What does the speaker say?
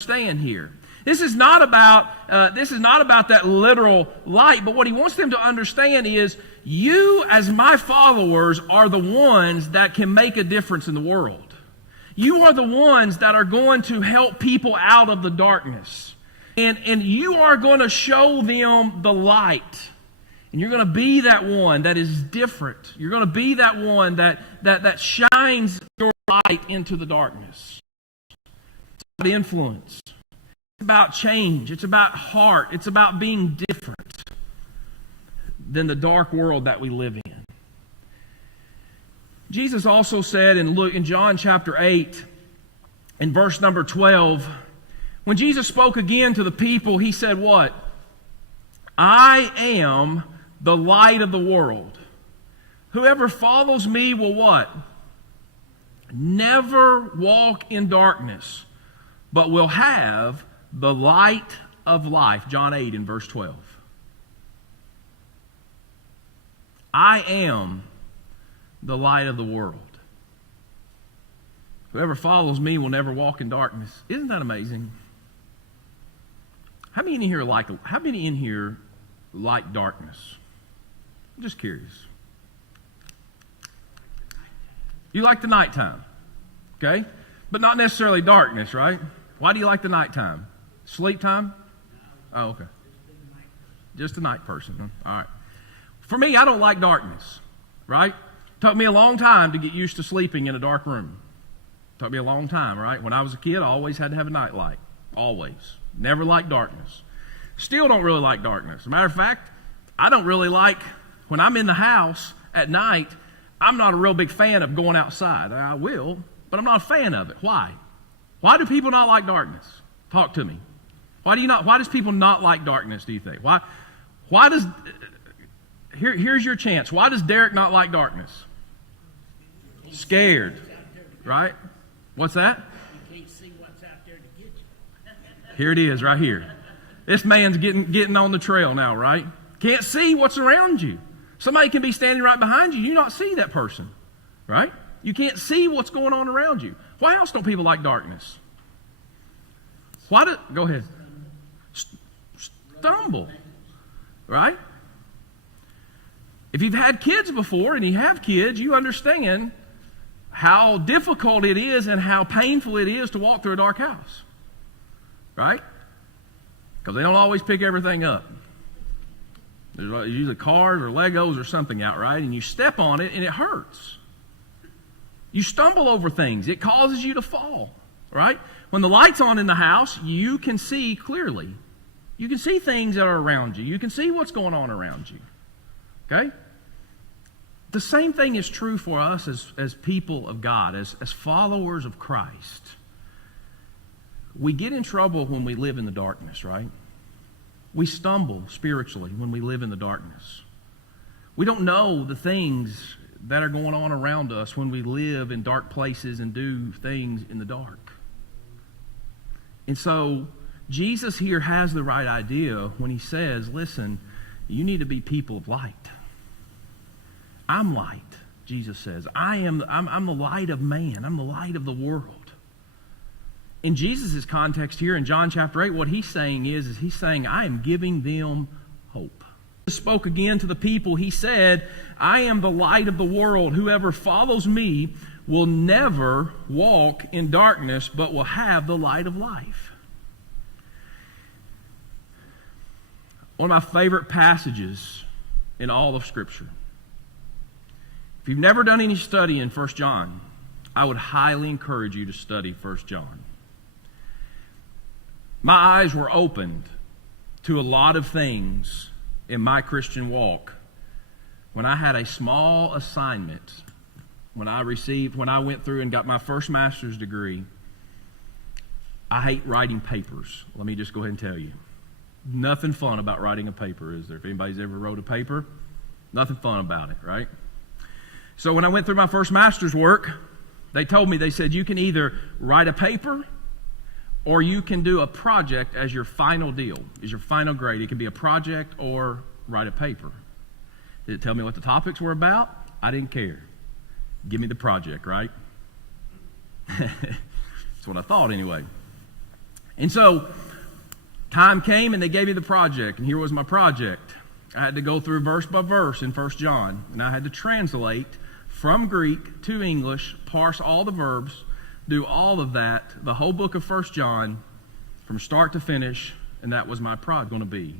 understand here. This is not about that literal light, but what he wants them to understand is you as my followers are the ones that can make a difference in the world. You are the ones that are going to help people out of the darkness. And you are going to show them the light. And you're going to be that one that is different. You're going to be that one that shines your light into the darkness. It's about influence. It's about change. It's about heart. It's about being different than the dark world that we live in. Jesus also said in John chapter 8, in verse number 12, when Jesus spoke again to the people, he said what? I am the light of the world. Whoever follows me will what? Never walk in darkness, but will have the light of life. John 8 in verse 12. I am the light of the world. Whoever follows me will never walk in darkness. Isn't that amazing? How many in here like darkness? I'm just curious. You like the nighttime, okay? But not necessarily darkness, right? Why do you like the nighttime? Sleep time? Oh, okay. Just a night person. Huh? All right. For me, I don't like darkness, right? It took me a long time to get used to sleeping in a dark room. It took me a long time, right? When I was a kid, I always had to have a night light. Always. Never liked darkness. Still don't really like darkness. As a matter of fact, I don't really like, when I'm in the house at night, I'm not a real big fan of going outside. I will, but I'm not a fan of it. Why? Why do people not like darkness? Talk to me. Why does people not like darkness, do you think? Here's your chance. Why does Darrick not like darkness? Scared. Right? What's that? You can't see what's out there to get you. Here it is, right here. This man's getting on the trail now, right? Can't see what's around you. Somebody can be standing right behind you. You not see that person, right? You can't see what's going on around you. Why else don't people like darkness? Go ahead. Stumble, right? If you've had kids before and you have kids, you understand how difficult it is and how painful it is to walk through a dark house, right? Because they don't always pick everything up. There's usually cars or Legos or something out, right? And you step on it and it hurts. You stumble over things. It causes you to fall, right? When the light's on in the house, you can see clearly. You can see things that are around you. You can see what's going on around you. Okay? The same thing is true for us as people of God, as followers of Christ. We get in trouble when we live in the darkness, right? We stumble spiritually when we live in the darkness. We don't know the things that are going on around us when we live in dark places and do things in the dark. And so Jesus here has the right idea when he says, listen, you need to be people of light. I'm light, Jesus says. I'm the light of man. I'm the light of the world. In Jesus' context here in John chapter 8, what he's saying is he's saying, I am giving them hope. He spoke again to the people. He said, I am the light of the world. Whoever follows me will never walk in darkness, but will have the light of life. One of my favorite passages in all of Scripture. If you've never done any study in 1 John, I would highly encourage you to study 1 John. My eyes were opened to a lot of things in my Christian walk when I had a small assignment, when I went through and got my first master's degree. I hate writing papers. Let me just go ahead and tell you. Nothing fun about writing a paper, is there? If anybody's ever wrote a paper, nothing fun about it, right? So when I went through my first master's work, they said, you can either write a paper or you can do a project as your final deal, as your final grade. It can be a project or write a paper. Did it tell me what the topics were about? I didn't care. Give me the project, right? That's what I thought anyway. And so time came and they gave me the project, and here was my project. I had to go through verse by verse in 1 John, and I had to translate from Greek to English, parse all the verbs, do all of that, the whole book of 1 John, from start to finish, and that was my project going to be.